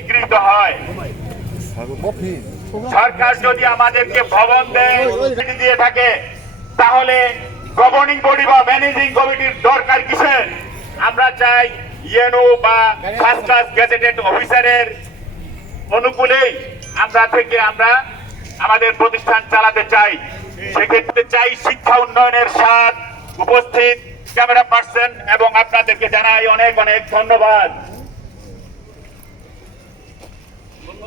স্বীকৃত হয়। সরকার যদি আমাদেরকে ভবন দেয় দিয়ে থাকে, তাহলে গভর্নিং বডি বা ম্যানেজিং কমিটির দরকার কিসের? আমরা চাই ইএনও বা ফার্স্ট ক্লাস গেজেটেড অফিসারের অনুকূলেই আমরা থেকে আমরা আমাদের প্রতিষ্ঠান চালাতে চাই। সেক্ষেত্রে চাই শিক্ষা উন্নয়নের স্বাদ, উপস্থিত ক্যামেরা পার্সন এবং আপনাদেরকে জানাই অনেক অনেক ধন্যবাদ।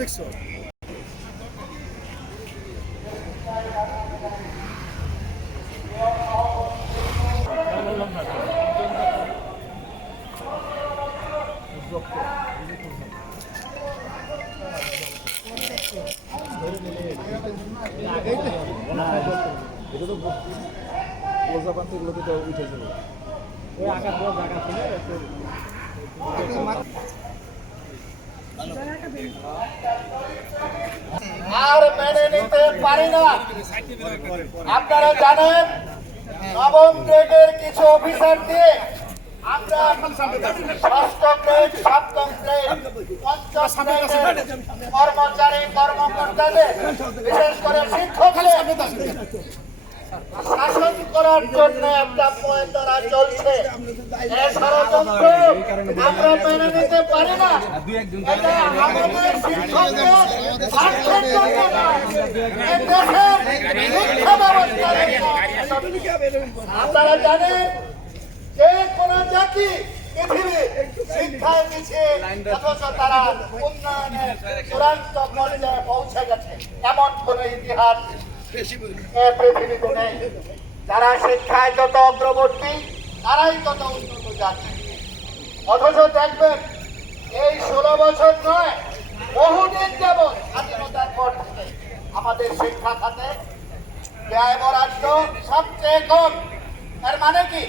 দেখছ? এটা তো প্রজাপান এগুলো তো উঠেছিল ওই আঘাত আঘাত আর মেনে নিতে পারি না। আপনারা জানেন, নবম গ্রেডের কিছু অফিসার দিয়ে কর্মচারী, কর্মকর্তাদের, বিশেষ করে শিক্ষকদের শাসন করার জন্য একটা পয়তারা চলছে। আমরা মেনে নিতে পারি না। এটা আমাদের। আপনারা জানেন, যে কোন জাতি পৃথিবীর পিছিয়ে অথচ তারা উন্নয়নের চূড়ান্ত পর্যায়ে পৌঁছে গেছে। এমন কোন ইতিহাস পৃথিবীতে নেই। যারা শিক্ষায় যত অগ্রবর্তী, তারাই তত উন্নত যাচ্ছে অথচ দেখবেন, এই ষোলো বছর নয়, বহুদিন যাব স্বাধীনতার পর থেকে আমাদের শিক্ষা খাতে ব্যয় বরাদ্দ সবচেয়ে কম। এর মানে কি?